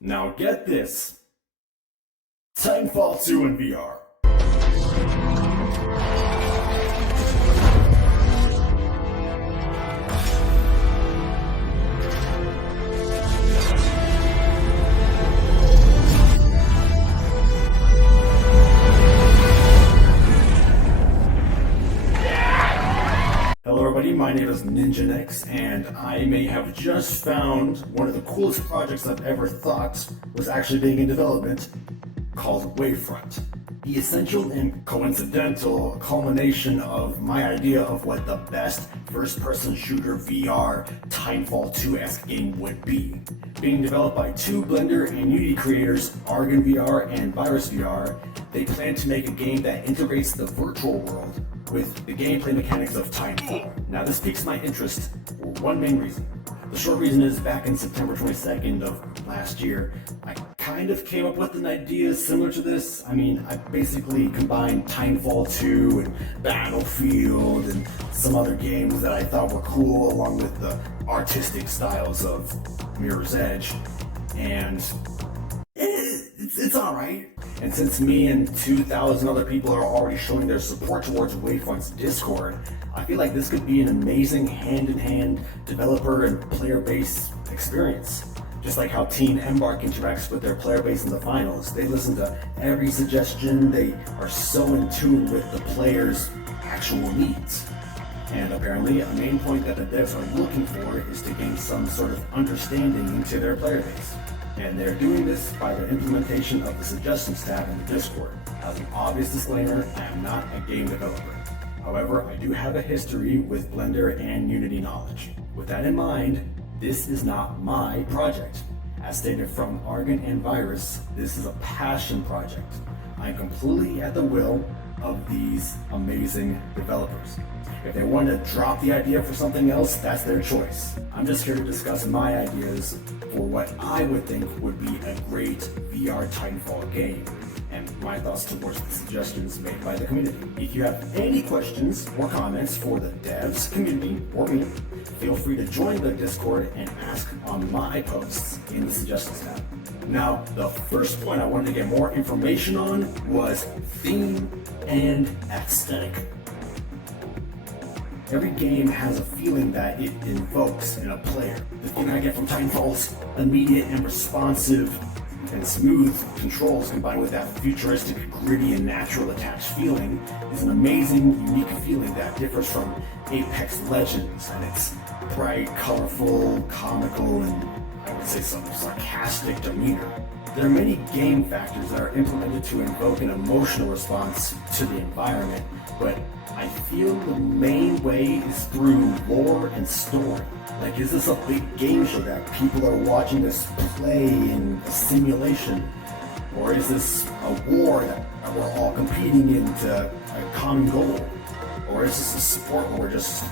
Now get this. Titanfall 2 in VR. Hello everybody, my name is Mechs, and I may have just found one of the coolest projects I've ever thought was actually being in development, called WAVEFRONT. The essential and coincidental culmination of my idea of what the best first-person shooter VR Titanfall 2-esque game would be. Being developed by two Blender and Unity creators, ArgonVR and VirusVR, they plan to make a game that integrates the virtual world with the gameplay mechanics of Titanfall. Now this piques my interest for one main reason. The short reason is back in September 22nd of last year, I kind of came up with an idea similar to this. I basically combined Titanfall 2 and Battlefield and some other games that I thought were cool along with the artistic styles of Mirror's Edge, and it's alright. And since me and 2,000 other people are already showing their support towards WAVEFRONT's Discord, I feel like this could be an amazing hand-in-hand developer and player base experience. Just like how Team Embark interacts with their player base in the finals. They listen to every suggestion, they are so in tune with the players' actual needs. And apparently, a main point that the devs are looking for is to gain some sort of understanding into their player base. And they're doing this by the implementation of the Suggestions tab in the Discord. As an obvious disclaimer, I am not a game developer. However, I do have a history with Blender and Unity knowledge. With that in mind, this is not my project. As stated from Argon and Virus, this is a passion project. I am completely at the will of these amazing developers. If they want to drop the idea for something else, that's their choice. I'm just here to discuss my ideas for what I would think would be a great VR Titanfall game, and my thoughts towards the suggestions made by the community. If you have any questions or comments for the devs, community, or me, feel free to join the Discord and ask on my posts in the Suggestions tab. Now, the first point I wanted to get more information on was theme and aesthetic. Every game has a feeling that it invokes in a player. The thing I get from Titanfall's immediate and responsive and smooth controls combined with that futuristic, gritty, and natural attached feeling is an amazing, unique feeling that differs from Apex Legends and its bright, colorful, comical, and I would say some sarcastic demeanor. There are many game factors that are implemented to invoke an emotional response to the environment, but I feel the main way is through lore and story. Like, is this a big game show that people are watching us play in a simulation? Or is this a war that we're all competing in to a common goal? Or is this a sport where we're just,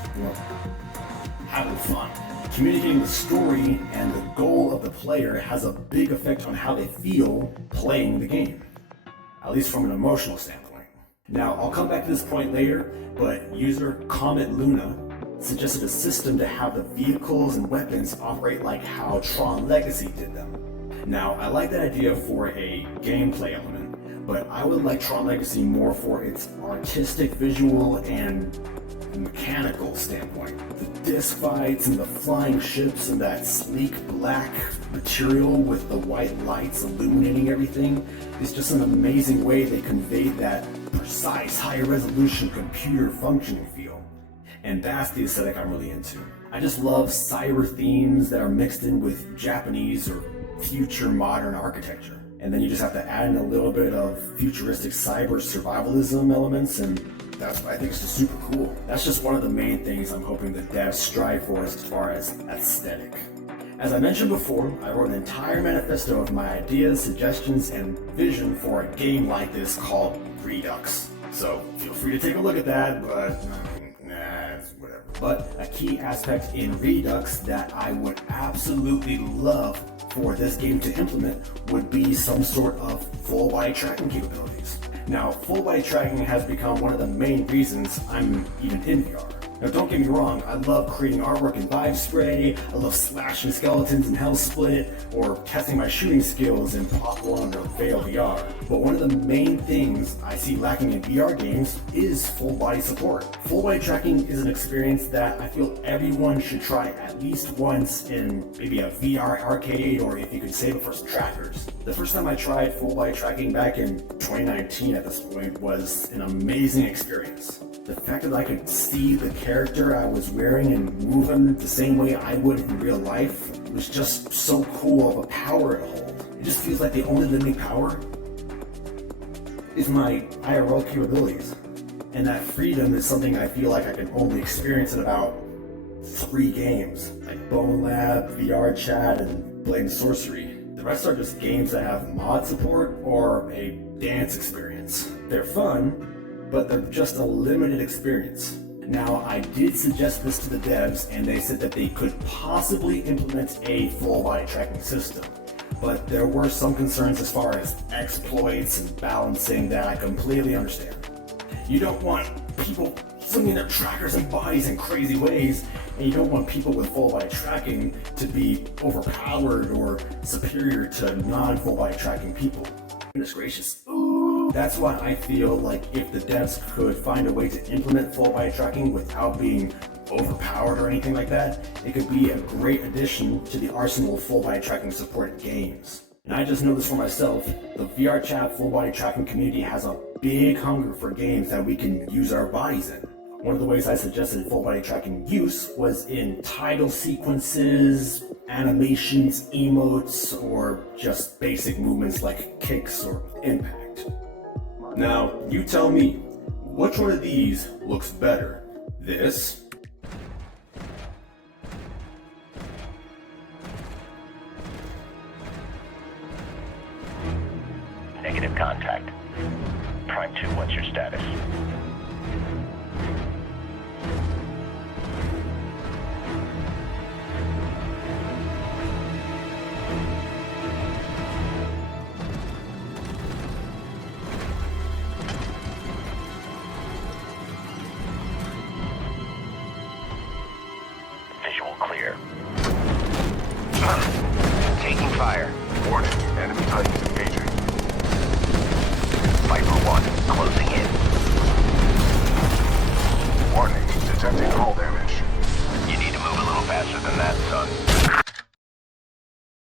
having fun? Communicating the story and the goal of the player has a big effect on how they feel playing the game, at least from an emotional standpoint. Now, I'll come back to this point later, but user Comet Luna suggested a system to have the vehicles and weapons operate like how Tron Legacy did them. Now, I like that idea for a gameplay element, but I would like Tron Legacy more for its artistic, visual, and mechanical standpoint. The disc fights and the flying ships and that sleek black material with the white lights illuminating everything is just an amazing way they conveyed that precise, higher resolution computer functioning feel. And that's the aesthetic I'm really into. I just love cyber themes that are mixed in with Japanese or future modern architecture. And then you just have to add in a little bit of futuristic cyber survivalism elements, and that's what I think is just super cool. That's just one of the main things I'm hoping the devs strive for as far as aesthetic. As I mentioned before, I wrote an entire manifesto of my ideas, suggestions, and vision for a game like this called Redux. So feel free to take a look at that, but it's whatever. But a key aspect in Redux that I would absolutely love for this game to implement would be some sort of full body tracking capabilities. Now, full body tracking has become one of the main reasons I'm even in VR. Now don't get me wrong, I love creating artwork in Vibe Spray, I love slashing skeletons in Hellsplit, or testing my shooting skills in Pop 1 or Veil VR. But one of the main things I see lacking in VR games is full body support. Full body tracking is an experience that I feel everyone should try at least once in maybe a VR arcade, or if you could save it for some trackers. The first time I tried full body tracking back in 2019 at this point was an amazing experience. The fact that I could see the character I was wearing and move him the same way I would in real life was just so cool of a power to hold. It just feels like the only limiting power is my IRL capabilities. And that freedom is something I feel like I can only experience in about 3 games, like Bone Lab, VR Chat, and Blade and Sorcery. The rest are just games that have mod support or a dance experience. They're fun, but they're just a limited experience. Now, I did suggest this to the devs, and they said that they could possibly implement a full body tracking system. But there were some concerns as far as exploits and balancing that I completely understand. You don't want people swinging their trackers and bodies in crazy ways, and you don't want people with full body tracking to be overpowered or superior to non-full body tracking people. Goodness gracious. That's why I feel like if the devs could find a way to implement full body tracking without being overpowered or anything like that, it could be a great addition to the arsenal of full body tracking support in games. And I just know this for myself, the VR chat full body tracking community has a big hunger for games that we can use our bodies in. One of the ways I suggested full body tracking use was in title sequences, animations, emotes, or just basic movements like kicks or impact. Now, you tell me, which one of these looks better? This? Negative contact. Prime 2, what's your status? Visual clear. Taking fire. Warning, enemy Titans engaging. Viper 1, closing in. Warning, detecting hull damage. You need to move a little faster than that, son.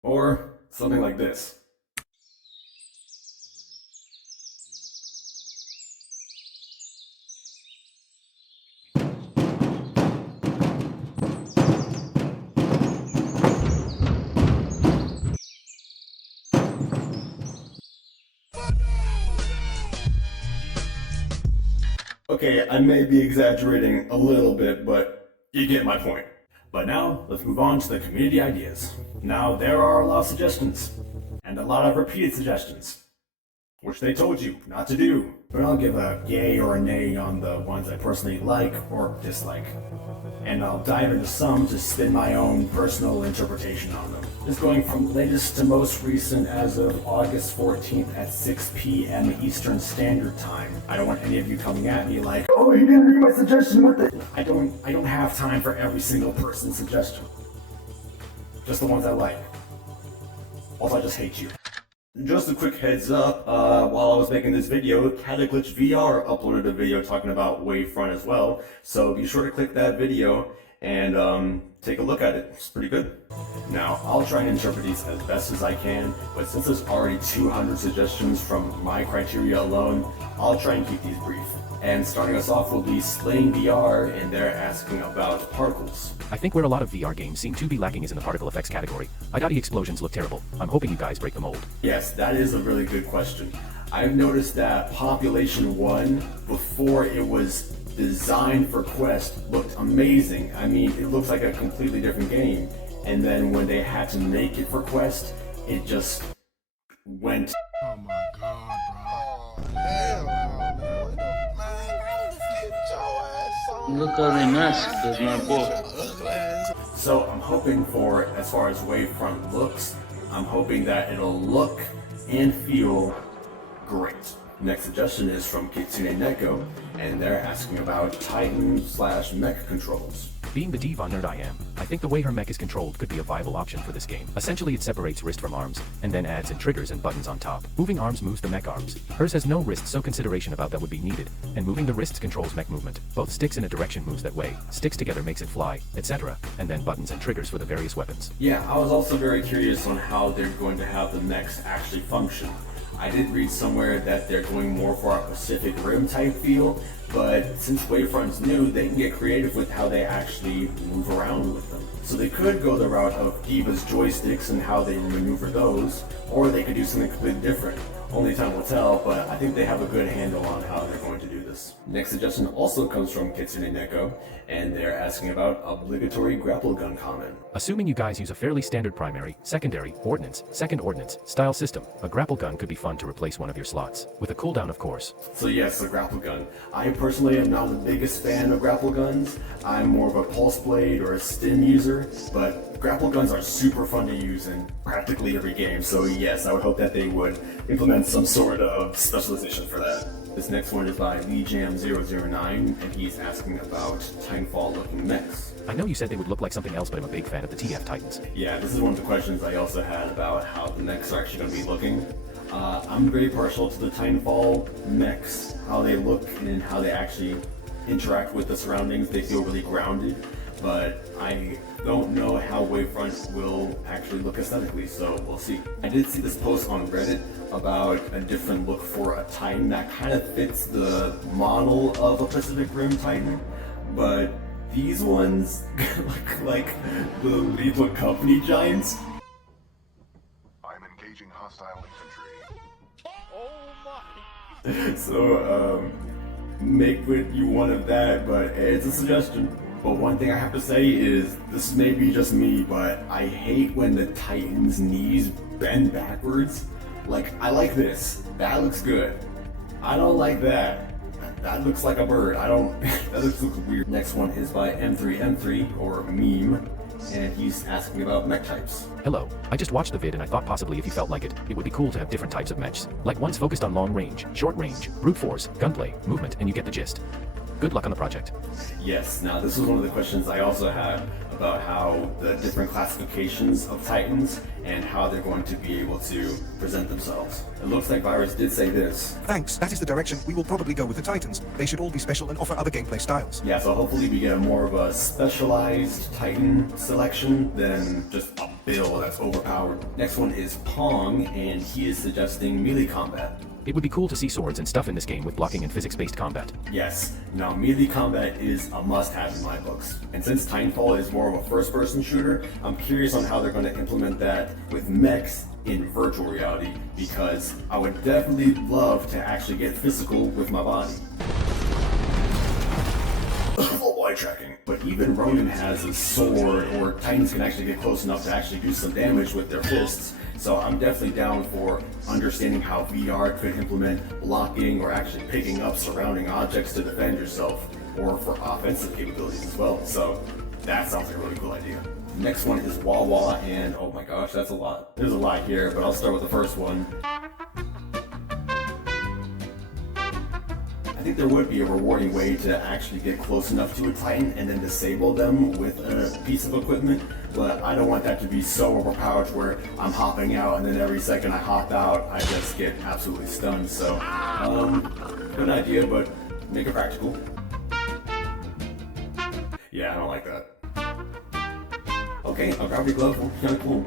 Or something like this. Okay, I may be exaggerating a little bit, but you get my point. But now, let's move on to the community ideas. Now, there are a lot of suggestions, and a lot of repeated suggestions, which they told you not to do. But I'll give a yay or a nay on the ones I personally like or dislike. And I'll dive into some to spin my own personal interpretation on them. Just going from latest to most recent as of August 14th at 6 p.m. Eastern Standard Time. I don't want any of you coming at me like, oh, you didn't read my suggestion with it. I don't have time for every single person's suggestion. Just the ones I like. Also, I just hate you. Just a quick heads up, while I was making this video, GlitchedTopHat uploaded a video talking about WAVEFRONT as well, so be sure to click that video and take a look at it. It's pretty good. Now, I'll try and interpret these as best as I can, but since there's already 200 suggestions from my criteria alone, I'll try and keep these brief. And starting us off will be SlayingVR, and they're asking about particles. I think where a lot of VR games seem to be lacking is in the particle effects category. IDOT explosions look terrible. I'm hoping you guys break the mold. Yes, that is a really good question. I've noticed that Population 1, before it was designed for Quest, looked amazing. I mean, it looks like a completely different game. And then when they had to make it for Quest, it just went. Oh my god, bro. Hell no, man. What the man? Get your ass on. Look how they massacred my boy. So I'm hoping for, as far as WAVEFRONT looks, I'm hoping that it'll look and feel great. Next suggestion is from Kitsuneko, and they're asking about Titan/Mech controls. Being the diva nerd I am, I think the way her mech is controlled could be a viable option for this game. Essentially it separates wrist from arms, and then adds in triggers and buttons on top. Moving arms moves the mech arms. Hers has no wrists, so consideration about that would be needed, and moving the wrists controls mech movement. Both sticks in a direction moves that way, sticks together makes it fly, etc. And then buttons and triggers for the various weapons. Yeah, I was also very curious on how they're going to have the mechs actually function. I did read somewhere that they're going more for a Pacific Rim type feel, but since WAVEFRONT's new, they can get creative with how they actually move around with them. So they could go the route of Diva's joysticks and how they maneuver those, or they could do something completely different. Only time will tell, but I think they have a good handle on how they're going to do this. Next suggestion also comes from Kitsuneko, and they're asking about obligatory grapple gun comment. Assuming you guys use a fairly standard primary, secondary, ordnance, second ordnance, style system, a grapple gun could be fun to replace one of your slots. With a cooldown of course. So yes, the grapple gun. I personally am not the biggest fan of grapple guns. I'm more of a pulse blade or a stim user, but grapple guns are super fun to use in practically every game. So yes, I would hope that they would implement some sort of specialization for that. This next one is by LeeJam009, and he's asking about Titanfall looking mechs. I know you said they would look like something else, but I'm a big fan of the TF Titans. Yeah, this is one of the questions I also had about how the mechs are actually going to be looking. I'm very partial to the Titanfall mechs, how they look and how they actually interact with the surroundings. They feel really grounded, but I don't know how WAVEFRONT will actually look aesthetically, so we'll see. I did see this post on Reddit about a different look for a Titan that kind of fits the model of a Pacific Rim Titan, but these ones look like the Lethal Company giants. I'm engaging hostile infantry. So, make what you want of that, but it's a suggestion. But one thing I have to say is, this may be just me, but I hate when the Titan's knees bend backwards. Like, I like this. That looks good. I don't like that. That looks like a bird. That looks weird. Next one is by M3M3, or Meme, and he's asking about mech types. Hello, I just watched the vid and I thought possibly if you felt like it, it would be cool to have different types of mechs. Like ones focused on long range, short range, brute force, gunplay, movement, and you get the gist. Good luck on the project. Yes, now this was one of the questions I also had about how the different classifications of Titans and how they're going to be able to present themselves. It looks like Virus did say this. Thanks, that is the direction we will probably go with the Titans. They should all be special and offer other gameplay styles. Yeah, so hopefully we get more of a specialized Titan selection than just a build that's overpowered. Next one is Pong, and he is suggesting melee combat. It would be cool to see swords and stuff in this game with blocking and physics-based combat. Yes, now melee combat is a must-have in my books. And since Titanfall is more of a first-person shooter, I'm curious on how they're going to implement that with mechs in virtual reality, because I would definitely love to actually get physical with my body. Full body tracking. But even Ronin has a sword, or Titans can actually get close enough to actually do some damage with their fists. So I'm definitely down for understanding how VR could implement blocking or actually picking up surrounding objects to defend yourself, or for offensive capabilities as well. So that sounds like a really cool idea. Next one is Wawa, and oh my gosh, that's a lot. There's a lot here, but I'll start with the first one. I think there would be a rewarding way to actually get close enough to a Titan and then disable them with a piece of equipment, but I don't want that to be so overpowered to where I'm hopping out and then every second I hop out, I just get absolutely stunned. So, good idea, but make it practical. Yeah, I don't like that. Okay, I'll grab your glove. Kinda cool.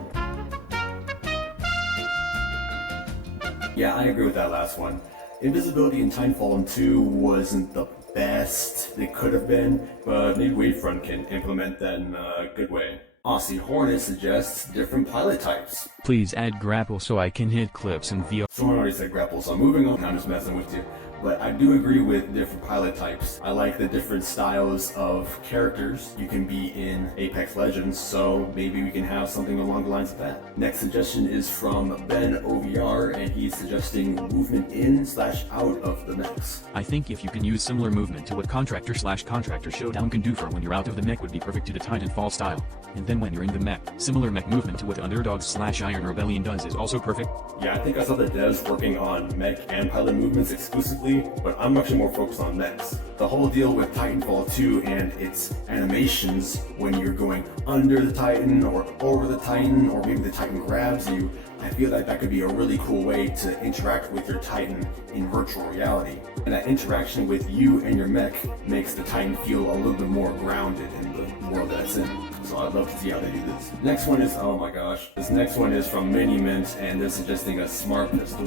Yeah, I agree with that last one. Invisibility in Titanfall 2 wasn't the best it could have been, but maybe WAVEFRONT can implement that in a good way. AussieHornet suggests different pilot types. Please add grapple so I can hit clips in VR. Someone already said grapple, so I'm moving on. I'm just messing with you. but I do agree with different pilot types. I like the different styles of characters you can be in Apex Legends, so maybe we can have something along the lines of that. Next suggestion is from Ben OVR, and he's suggesting movement in/out of the mechs. I think if you can use similar movement to what Contractor/Contractor Showdown can do for when you're out of the mech would be perfect to the Titanfall style. And then when you're in the mech, similar mech movement to what Underdogs/Iron Rebellion does is also perfect. Yeah, I think I saw the devs working on mech and pilot movements exclusively, but I'm actually more focused on mechs. The whole deal with Titanfall 2 and its animations when you're going under the Titan or over the Titan, or maybe the Titan grabs you, I feel like that could be a really cool way to interact with your Titan in virtual reality. And that interaction with you and your mech makes the Titan feel a little bit more grounded in the world that it's in. So I'd love to see how they do this. Next one is, oh my gosh, this next one is from Minimintt, and they're suggesting a smart pistol,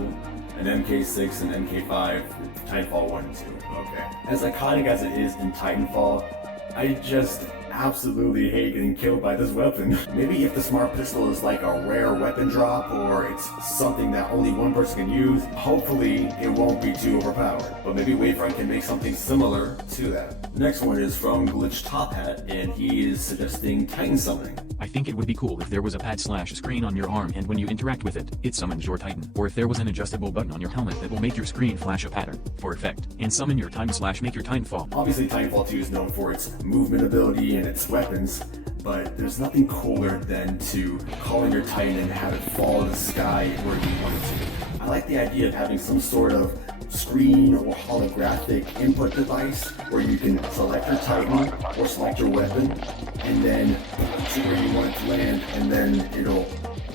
an MK6 and MK5, Titanfall 1 and 2. Okay. As iconic as it is in Titanfall, I just absolutely hate getting killed by this weapon. Maybe if the smart pistol is like a rare weapon drop, or it's something that only one person can use, hopefully it won't be too overpowered. But maybe WAVEFRONT can make something similar to that. The next one is from GlitchedTopHat, and he is suggesting Titan summoning. I think it would be cool if there was a pad/screen on your arm, and when you interact with it, it summons your Titan. Or if there was an adjustable button on your helmet that will make your screen flash a pattern for effect and summon your Titan/make your Titan fall. Obviously Titanfall 2 is known for its movement ability and its weapons, but there's nothing cooler than to call in your Titan and have it fall in the sky where you want it to. I like the idea of having some sort of screen or holographic input device where you can select your Titan or select your weapon and then see where you want it to land, and then it'll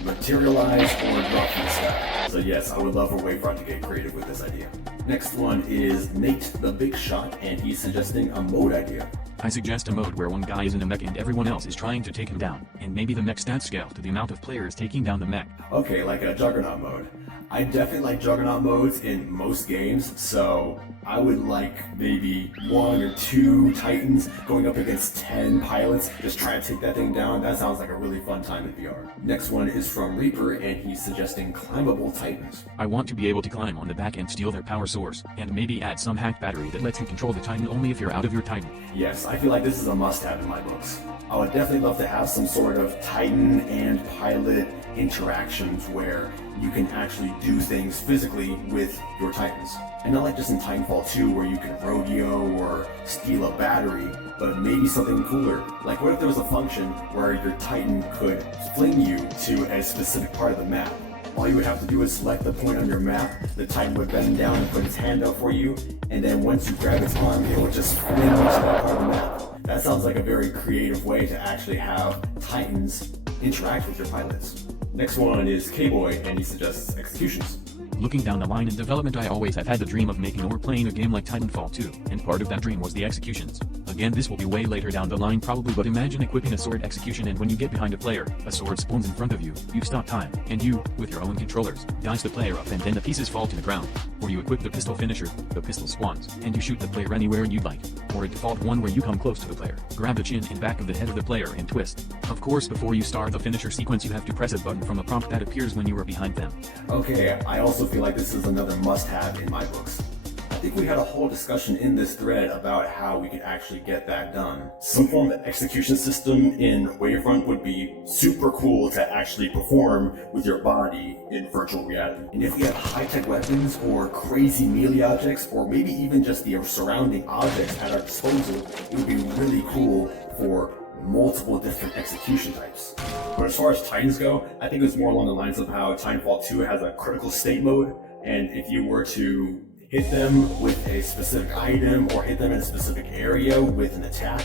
materialize or drop from the sky. So yes, I would love for WAVEFRONT to get creative with this idea. Next one is Nate the Big Shot, and he's suggesting a mode idea. I suggest a mode where one guy is in a mech and everyone else is trying to take him down, and maybe the mech stats scale to the amount of players taking down the mech. Okay, like a Juggernaut mode. I definitely like Juggernaut modes in most games, so I would like maybe 1 or 2 Titans going up against 10 pilots, just trying to take that thing down. That sounds like a really fun time in VR. Next one is from Reaper, and he's suggesting climbable Titans. I want to be able to climb on the back and steal their power source, and maybe add some hacked battery that lets you control the Titan only if you're out of your Titan. Yes, I feel like this is a must-have in my books. I would definitely love to have some sort of Titan and pilot interactions where you can actually do things physically with your Titans. And not like just in Titanfall 2 where you can rodeo or steal a battery, but maybe something cooler. Like what if there was a function where your Titan could fling you to a specific part of the map? All you would have to do is select the point on your map, the Titan would bend down and put its hand out for you, and then once you grab its arm, it would just fling you to that part of the map. That sounds like a very creative way to actually have Titans interact with your pilots. Next one is K-Boy, and he suggests executions. Looking down the line in development, I always have had the dream of making or playing a game like Titanfall 2, and part of that dream was the executions. Again, this will be way later down the line probably, but imagine equipping a sword execution, and when you get behind a player, a sword spawns in front of you, you stop time, and you, with your own controllers, dice the player up and then the pieces fall to the ground. Or you equip the pistol finisher, the pistol spawns, and you shoot the player anywhere you'd like. Or a default one where you come close to the player, grab the chin and back of the head of the player and twist. Of course, before you start the finisher sequence, you have to press a button from a prompt that appears when you are behind them. Okay, I also feel like this is another must-have in my books. I think we had a whole discussion in this thread about how we could actually get that done. Some form of execution system in WAVEFRONT would be super cool to actually perform with your body in virtual reality. And if we have high-tech weapons or crazy melee objects, or maybe even just the surrounding objects at our disposal, it would be really cool for multiple different execution types. But as far as Titans go, I think it's more along the lines of how Titanfall 2 has a critical state mode, and if you were to hit them with a specific item or hit them in a specific area with an attack,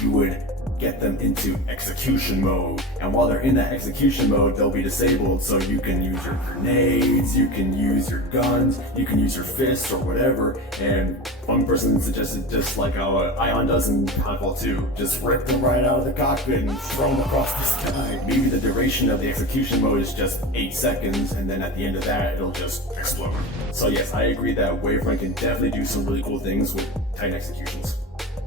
you would get them into execution mode. And while they're in that execution mode, they'll be disabled, so you can use your grenades, you can use your guns, you can use your fists or whatever. And one person suggested just like how Ion does in Titanfall 2, just rip them right out of the cockpit and throw them across the sky. Maybe the duration of the execution mode is just 8 seconds, and then at the end of that, it'll just explode. So yes, I agree that WAVEFRONT can definitely do some really cool things with Titan executions.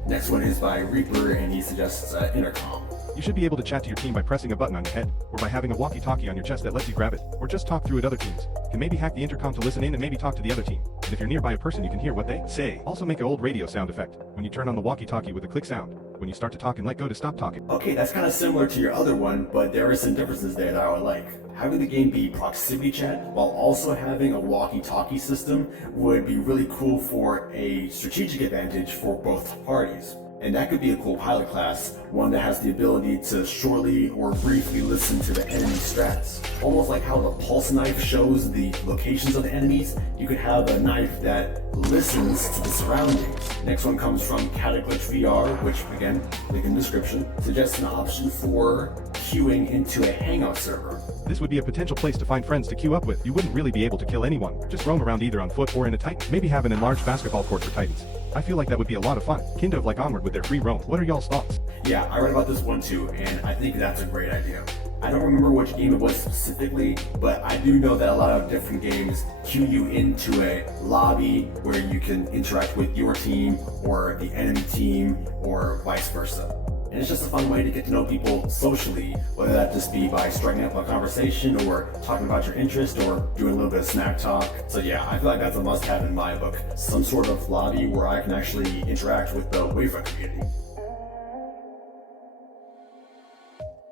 Next one is by Reaper, and he suggests Intercom. You should be able to chat to your team by pressing a button on your head, or by having a walkie-talkie on your chest that lets you grab it, or just talk through with other teams. You can maybe hack the intercom to listen in and maybe talk to the other team. And if you're nearby a person, you can hear what they say. Also make an old radio sound effect when you turn on the walkie-talkie with a click sound. When you start to talk and let go to stop talking. Okay, that's kind of similar to your other one, but there are some differences there that I would like. Having the game be proximity chat while also having a walkie-talkie system would be really cool for a strategic advantage for both parties. And that could be a cool pilot class, one that has the ability to shortly or briefly listen to the enemy strats. Almost like how the pulse knife shows the locations of the enemies, you could have a knife that listens to the surroundings. Next one comes from GlitchedTopHat, which again, link in the description, suggests an option for queuing into a hangout server. This would be a potential place to find friends to queue up with. You wouldn't really be able to kill anyone. Just roam around either on foot or in a Titan. Maybe have an enlarged basketball court for Titans. I feel like that would be a lot of fun. Kind of like Onward with their free roam. What are y'all's thoughts? Yeah, I read about this one too, and I think that's a great idea. I don't remember which game it was specifically, but I do know that a lot of different games queue you into a lobby where you can interact with your team or the enemy team or vice versa. And it's just a fun way to get to know people socially, whether that just be by striking up a conversation or talking about your interest or doing a little bit of snack talk. So yeah, I feel like that's a must-have in my book. Some sort of lobby where I can actually interact with the WAVEFRONT community.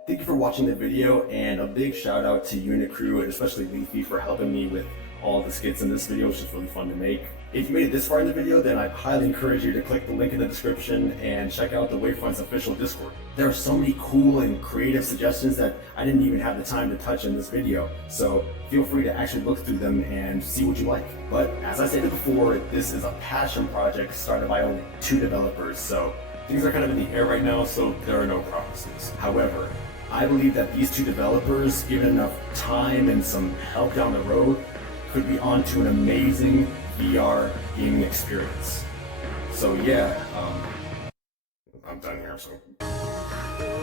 Thank you for watching the video, and a big shout out to Unit Crew and especially Leafy for helping me with all the skits in this video, which is really fun to make. If you made it this far in the video, then I highly encourage you to click the link in the description and check out the WAVEFRONT's official Discord. There are so many cool and creative suggestions that I didn't even have the time to touch in this video, so feel free to actually look through them and see what you like. But as I stated before, this is a passion project started by only 2 developers, so things are kind of in the air right now, so there are no promises. However, I believe that these 2 developers, given enough time and some help down the road, could be on to an amazing VR gaming experience. So yeah, I'm done here, so.